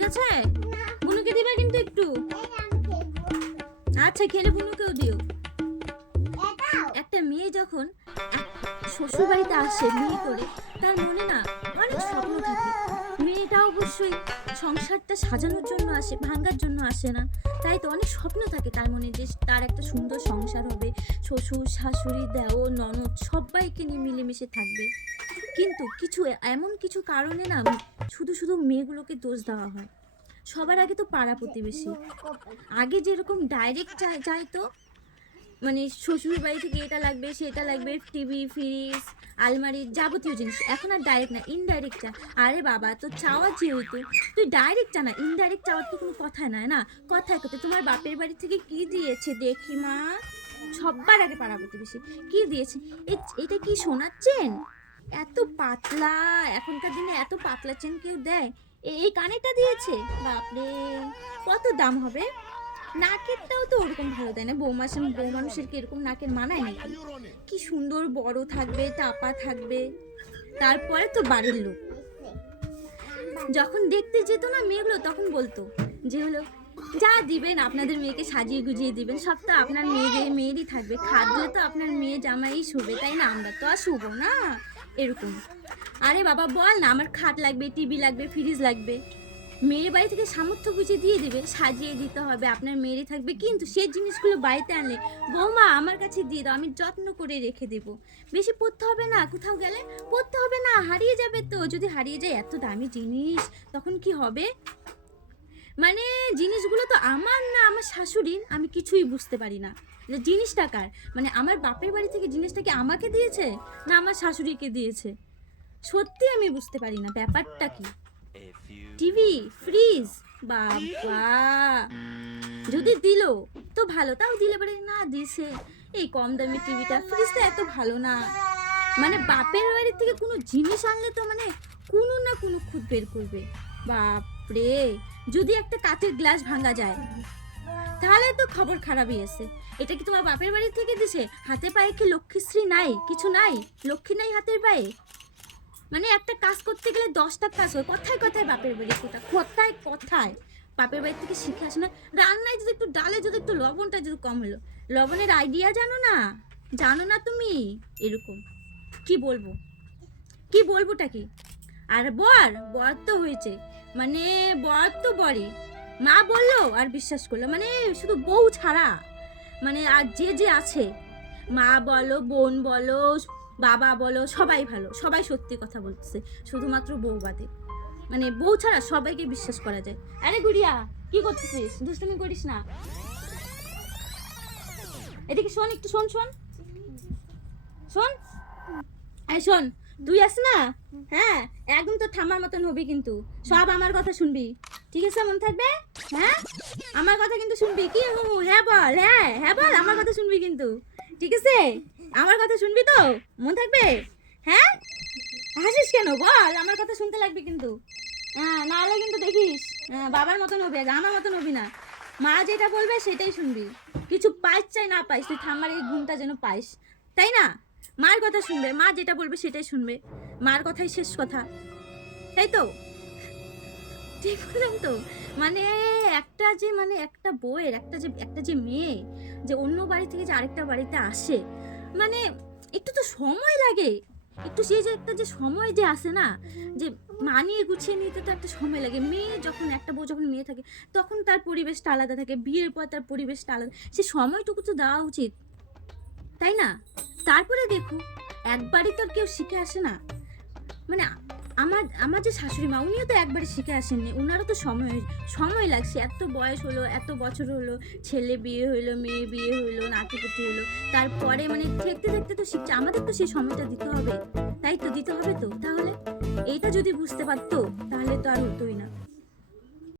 ঠিক আছে? বুনুকে দিবে কিন্তু একটু। আচ্ছা খেলে বুনুকেও দিও। একটা মেয়ে যখন শ্বশুর বাড়িতে আসে বিয়ে করে, তার মনে না অনেক স্বপ্ন থাকে। মেয়েটা অবশ্যই সংসারটা সাজানোর জন্য আসে ভাঙ্গার জন্য আসে না। তাই তো অনেক স্বপ্ন থাকে তার মনে যে তার একটা সুন্দর সংসার হবে। শ্বশুর, শাশুড়ি দেও ননদ সবাইকে নিয়ে মিলেমিশে থাকবে। কিন্তু কিছু এমন কিছু কারণে না শুধু শুধু মেয়েগুলোকে দোষ দেওয়া হয়। সবার আগে তো পাড়া প্রতিবেশী। আগে যেরকম ডাইরেক্ট যায় তো মানে শ্বশুর বাড়ি থেকে এটা লাগবে, সেটা লাগবে, টিভি ফ্রিজ আলমারি যাবতীয় জিনিস। এখন আর ডাইরেক্ট না ইনডাইরেক্ট চা। আরে বাবা তো চাওয়া যেহেতু, তুই ডাইরেক্ট চা না ইনডাইরেক্ট চাওয়ার তো কোনো কথা নয় না। কথায় কথা, তোমার বাপের বাড়ি থেকে কি দিয়েছে দেখি মা? সব্বার আগে পাড়া প্রতিবেশী। কি দিয়েছে? এটা কি শোনাচ্ছেন এত পাতলা, এখনকার দিনে এত পাতলা চেন কেউ দেয়? এই কানেরটা দিয়েছে? বাপরে, কত দাম হবে? নাকেরটাও তো ওরকম ভালো দেয় না। বৌমা বউ মানুষের কি এরকম নাকের মানায় নাকি? কি সুন্দর বড় থাকবে চাপা থাকবে। তারপরে তো বাড়ির লোক। যখন দেখতে যেত না মেয়েগুলো, তখন বলতো যে হলো, যা দিবেন আপনাদের মেয়েকে সাজিয়ে গুজিয়ে দিবেন, সব তো আপনার মেয়েদের মেয়েরই থাকবে। খাদ্য তো আপনার মেয়ে জামাই শুবে, তাই না? আমরা তো আর শুবো না। এরকম। আরে বাবা, বল না, আমার খাট লাগবে, টিভি লাগবে ফ্রিজ লাগবে। মেয়ের বাড়ি থেকে সামর্থ্য গুছিয়ে দিয়ে দেবে, সাজিয়ে দিতে হবে, আপনার মেয়েরই থাকবে, কিন্তু সে জিনিসগুলো বাড়িতে আনলে, বৌমা, আমার কাছে দিয়ে দাও, আমি যত্ন করে রেখে দেব। বেশি পড়তে হবে না, কোথাও গেলে পড়তে হবে না, হারিয়ে যাবে তো। যদি হারিয়ে যায় এত দামি জিনিস, তখন কি হবে? মানে জিনিসগুলো তো আমার না, আমার শাশুড়ির, আমি কিছুই বুঝতে পারি না। যে জিনিসটা কার? মানে আমার বাপের বাড়ি থেকে জিনিসটা কি আমাকে দিয়েছে, না আমার শাশুড়িকে দিয়েছে? সত্যি আমি বুঝতে পারি না, ব্যাপারটা কি? টিভি, ফ্রিজ, বাবা! যদি দিল, তো ভালো, তাও দিলে পারে না দিছে এই কম দামি টিভিটা, ফ্রিজটা এত ভালো না। মানে বাপের বাড়ির থেকে কোনো জিনিস আনলে তো মানে কোনো না কোনো খুদ বের করবে। বাপরে, যদি একটা কাঁচের গ্লাস ভাঙা যায়। তাহলে তো খবর খারাপই আছে। এটা কি তোমার বাপের বাড়ি থেকে দিছে? হাতে পায়ে কি লক্ষ্মীশ্রী নাই? কিছু নাই? লক্ষ্মী নাই হাতের পায়ে? মানে একটা কাজ করতে গেলে দশটা কাজ হয়। কথায় কথায় বাপের বাড়ি কোথা, কথায় কথায়। বাপের বাড়ি থেকে শিখে আসে না। রান্নায় যদি একটু ডালে যদি একটু লবণটা যদি কম হলো। লবণের আইডিয়া জানো না? জানো না তুমি? এরকম। কি বলব? কি বলবোটা কি? আর বর বর তো হয়েছে। মানে বর তো বরে মা বলল আর বিশ্বাস করল মানে শুধু বউ ছাড়া। মানে আর যে যে আছে, মা বলো, বোন বলো, বাবা বলো, সবাই ভালো, সবাই সত্যি কথা বলতেছে, শুধুমাত্র বউ বাদে। মানে বউ ছাড়া সবাইকে বিশ্বাস করা যায়। আরে গুড়িয়া, কি করতেছিস? দুষ্টুমি করিস না। এদিকে শোন, একটু শোন শোন। শোন। এই শোন তুই আস না? হ্যাঁ একদম তো থামার মতন হবি কিন্তু। সব আমার কথা শুনবি। ঠিক আছে মন থাকবে? হ্যাঁ? আমার কথা কিন্তু শুনবি? কি? হ্যাঁ বল হ্যাঁ হ্যাঁ বল আমার কথা শুনবি কিন্তু। ঠিক আছে? আমার কথা শুনবি তো? মন থাকবে? হ্যাঁ? হাসিস কেন? বল আমার কথা শুনতে লাগবে কিন্তু। হ্যাঁ নাহলে কিন্তু দেখিস হ্যাঁ, বাবার মতন হবি আমার মতন হবি না। মা যেটা বলবে সেটাই শুনবি। কিছু পাইস চাই না পাইস তুই থামার এই ঘুমটা যেন পাইস। তাই না? মার কথা শুনবে, মা যেটা বলবে সেটাই শুনবে। মার কথাই শেষ কথা। তাই তো? ঠিক বললাম তো। মানে একটা যে মানে একটা বউয়ের, একটা যে একটা যে মেয়ে যে অন্য বাড়ি থেকে যে আরেকটা বাড়িতে আসে মানে একটু তো সময় লাগে। একটু সেই যে একটা যে সময় যে আসে না, যে মানিয়ে গুছিয়ে নিতে তো একটা সময় লাগে। মেয়ে যখন, একটা বউ যখন মেয়ে থাকে, তখন তার পরিবেশটা আলাদা থাকে, বিয়ের পর তার পরিবেশটা আলাদা। সে সময়টুকু তো দেওয়া উচিত। তাই না? তারপরে দেখো, একবারই তো কেউ শিখে আসে না। মানে আমার আমার যে শাশুড়ি মা, উনিও তো একবারে শিখে আসেননি। ওনারও তো সময় সময় লাগছে। এত বয়স হলো, এত বছর হলো, ছেলে বিয়ে হলো, মেয়ে বিয়ে হলো, নাতিপুতি হলো। তারপরে মানে দেখতে দেখতে তো শিখছে। আমাদের তো সেই সময়টা দিতে হবে। তাই তো, দিতে হবে তো। তাহলে এইটা যদি বুঝতে পারতো, তাহলে তো আর হতোই না।